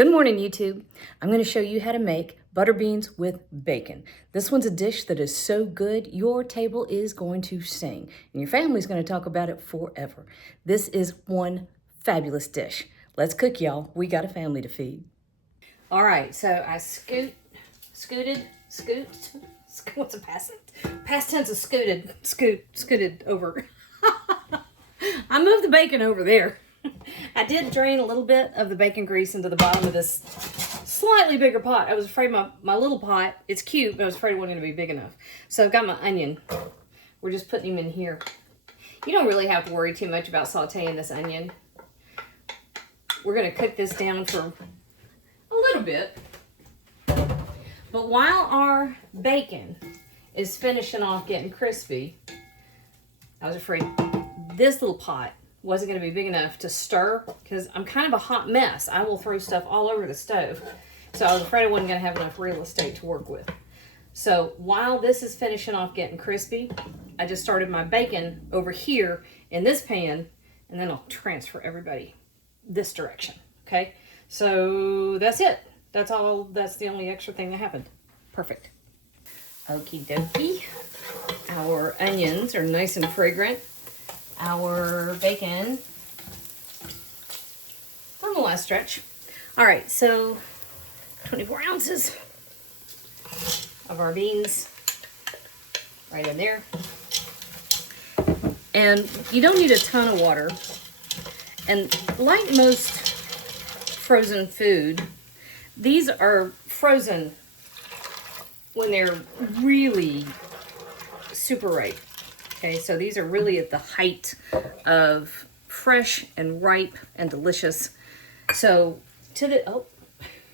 Good morning, YouTube. I'm going to show you how to make butter beans with bacon. This one's a dish that is so good, your table is going to sing, and your family's going to talk about it forever. This is one fabulous dish. Let's cook, y'all. We got a family to feed. All right, so I scooted, what's a past tense of scooted over. I moved the bacon over there. I did drain a little bit of the bacon grease into the bottom of this slightly bigger pot. I was afraid my little pot, it's cute, but I was afraid it wasn't going to be big enough. So I've got my onion. We're just putting him in here. You don't really have to worry too much about sauteing this onion. We're going to cook this down for a little bit. But while our bacon is finishing off getting crispy, I was afraid this little pot wasn't going to be big enough to stir because I'm kind of a hot mess. I will throw stuff all over the stove. So I was afraid I wasn't going to have enough real estate to work with. So while this is finishing off getting crispy, I just started my bacon over here in this pan, and then I'll transfer everybody this direction. Okay, so that's it. That's all. That's the only extra thing that happened. Perfect. Okie dokie. Our onions are nice and fragrant. Our bacon on the last stretch. All right, so 24 ounces of our beans right in there. And you don't need a ton of water. And like most frozen food, these are frozen when they're really super ripe. Okay, so these are really at the height of fresh and ripe and delicious. So to the,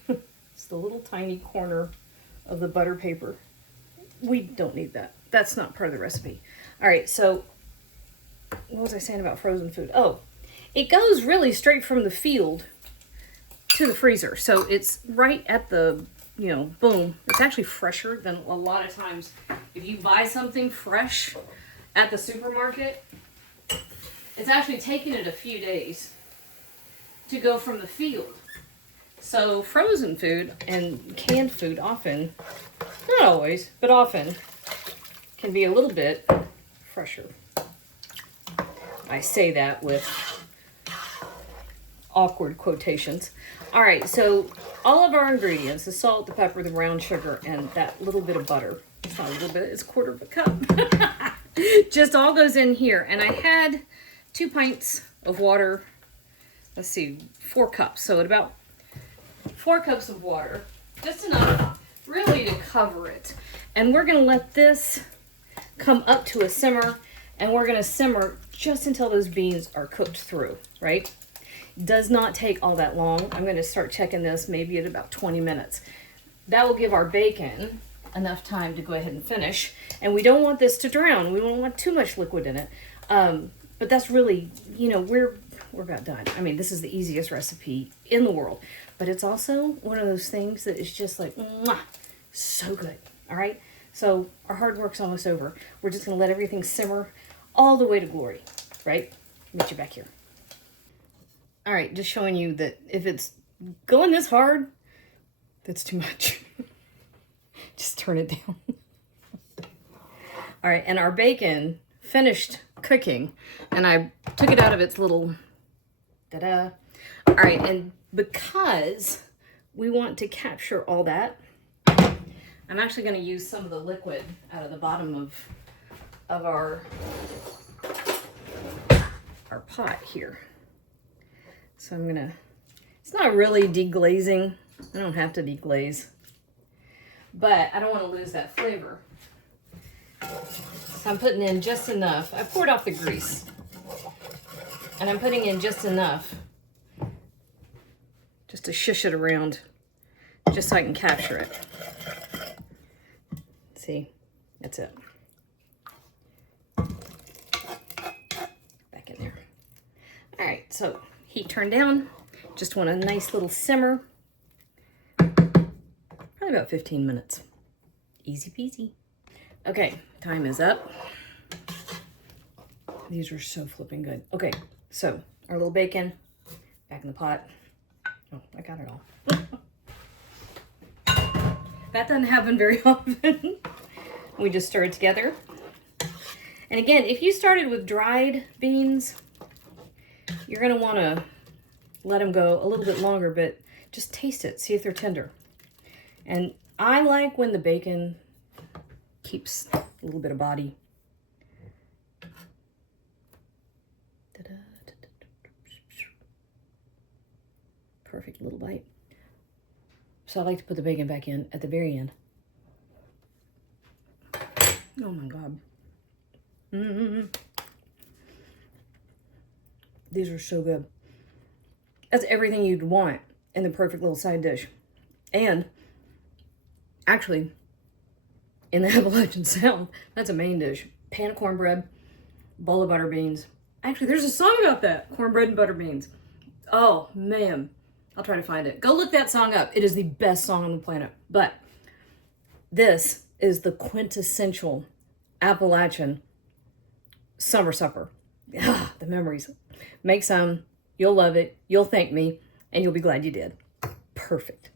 it's the little tiny corner of the butter paper. We don't need that. That's not part of the recipe. All right, so what was I saying about frozen food? Oh, it goes really straight from the field to the freezer. So it's right at the, boom. It's actually fresher than a lot of times. If you buy something fresh at the supermarket, it's actually taken it a few days to go from the field. So frozen food and canned food often, not always, but often, can be a little bit fresher. I say that with awkward quotations. All right, so all of our ingredients, the salt, the pepper, the brown sugar, and that little bit of butter. It's not a little bit, it's a quarter of a cup. Just all goes in here. And I had 2 pints of water. Let's see, 4 cups. So at about 4 cups of water, just enough really to cover it. And we're going to let this come up to a simmer, and we're going to simmer just until those beans are cooked through, right? Does not take all that long. I'm going to start checking this maybe at about 20 minutes. That will give our bacon enough time to go ahead and finish. And we don't want this to drown. We don't want too much liquid in it. But that's really, we're about done. I mean, this is the easiest recipe in the world. But it's also one of those things that is just like, mwah, so good. All right? So our hard work's almost over. We're just going to let everything simmer all the way to glory, right? Meet you back here. All right, just showing you that if it's going this hard, that's too much. Just turn it down. All right, and our bacon finished cooking, and I took it out of its little da-da. All right, and because we want to capture all that, I'm actually going to use some of the liquid out of the bottom of our pot here. So I'm gonna, it's not really deglazing. I don't have to deglaze, but I don't want to lose that flavor. So I'm putting in just enough. I poured off the grease, and I'm putting in just enough just to shush it around, just so I can capture it. See, that's it. Back in there. All right, so heat turned down. Just want a nice little simmer. Probably about 15 minutes. Easy peasy. Okay, time is up. These are so flipping good. Okay, so our little bacon back in the pot. Oh, I got it all. That doesn't happen very often. We just stir it together. And again, if you started with dried beans, you're going to want to let them go a little bit longer, but just taste it, see if they're tender. And I like when the bacon keeps a little bit of body. Perfect little bite. So I like to put the bacon back in at the very end. Oh my God. These are so good. That's everything you'd want in the perfect little side dish. And actually, in the Appalachian South, that's a main dish. Pan of cornbread, bowl of butter beans. Actually, there's a song about that. Cornbread and butter beans. Oh, man. I'll try to find it. Go look that song up. It is the best song on the planet. But this is the quintessential Appalachian summer supper. Ah, the memories. Make some. You'll love it. You'll thank me. And you'll be glad you did. Perfect.